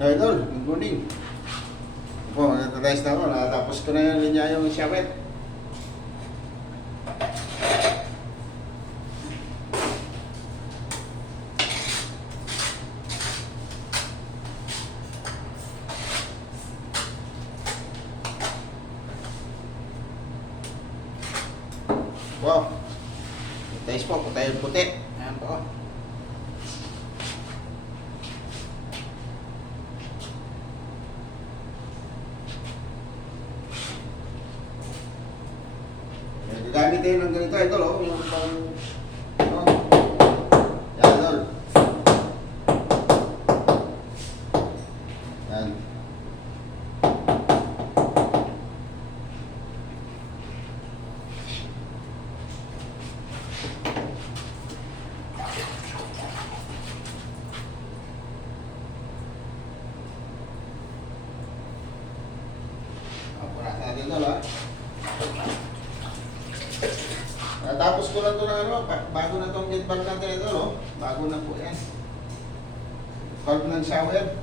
Idol, good morning. Po, natatize na ako. Natapos ko na yung linya yung shower. Wow. Natatize po, putay yung puti. Ayan po. Gagamit tayo ng ganito, idol, oh, yung pang, oh, yan, idol. Yan. Punasan natin, idol, ah. Natapos ko lang ito ng ano, bago na itong gate bag natin ito, no? Bago na po yan. Valve ng shower.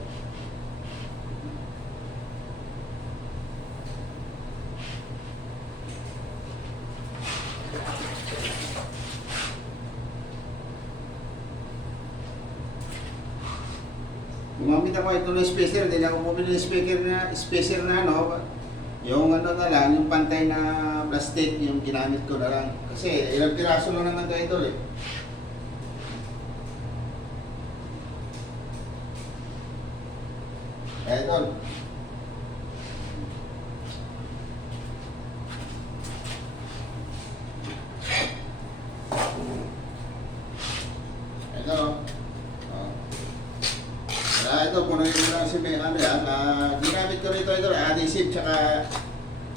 Gumamit ako ito ng spacer, hindi na ako bumili ng spacer na ano. Yung ano na lang, yung pantay na plastic, yung ginamit ko na lang. Kasi ilang piraso lang naman ito, idol, eh. Idol. Idol, oh. Ito, punuin mo lang si ano yan. Ginamit ko rito, idol, adhesive tsaka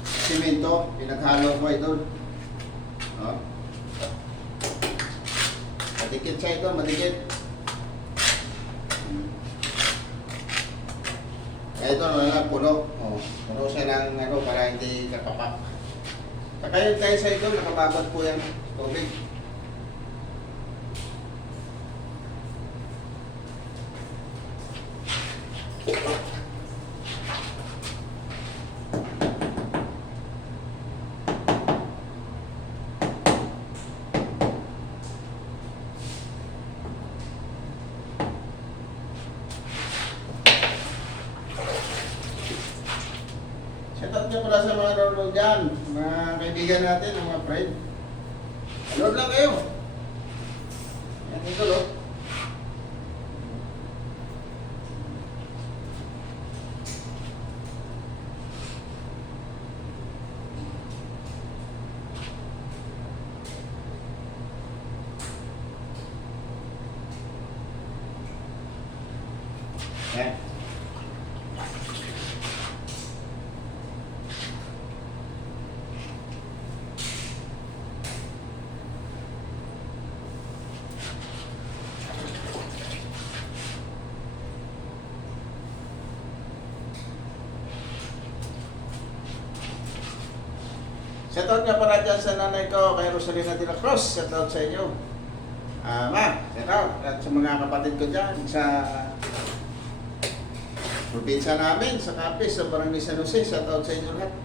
simento. Pinaghalo ko, idol. Oh. Madikit siya ito, madikit. Ito, wala, puno. Oh, puno siya ng ano, para hindi kakapak. Saka yung tayo sa ito, nakababad po yan. Tubig. Shoutout nyo pala sa mga nanonood dyan, mga kaibigan natin, mga friend. Load lang kayo. Yan ito, lo. Yan. Shoutout nga pala dyan sa nanay ko, kay Rosalina de la Cruz. Shoutout sa inyo. Ma, shoutout. At sa mga kapatid ko dyan, sa probinsya namin, sa Capiz, sa Barangay San Jose. Shoutout sa inyo lahat.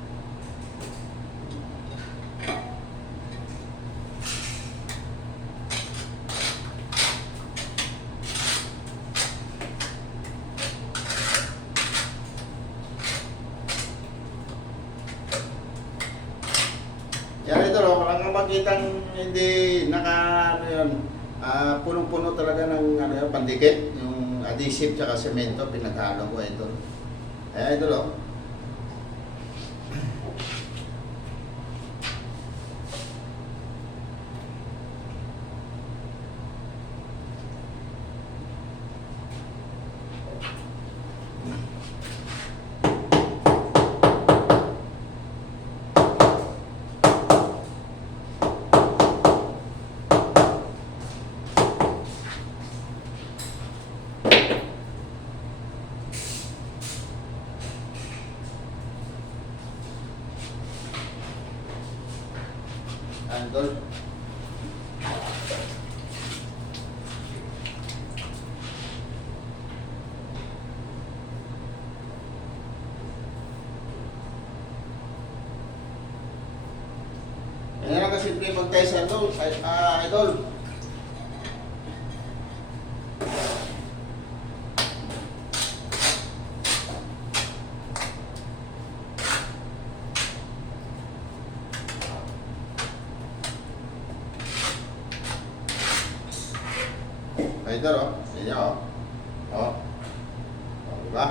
Yan ito, walang makitang hindi ano yun, punong-puno talaga ng ano yun, pandikit, yung adhesive tsaka semento, pinaghalo ko ito. Ayan ito, Andol. libre mag-test idol. Idol. Idol, oh. Yan niya, oh. Oh. Oh, diba?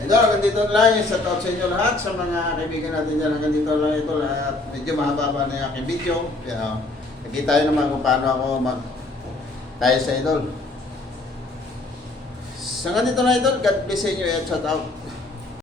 Idol, hanggang dito lang yung shout out sa inyo lahat, sa mga kaibigan natin dyan. Hanggang dito lang ito, at medyo mahaba na yung aking video. Kaya nakita nyo naman kung paano ako tayo sa idol. So hanggang dito lang idol, God bless sa inyo at shout out.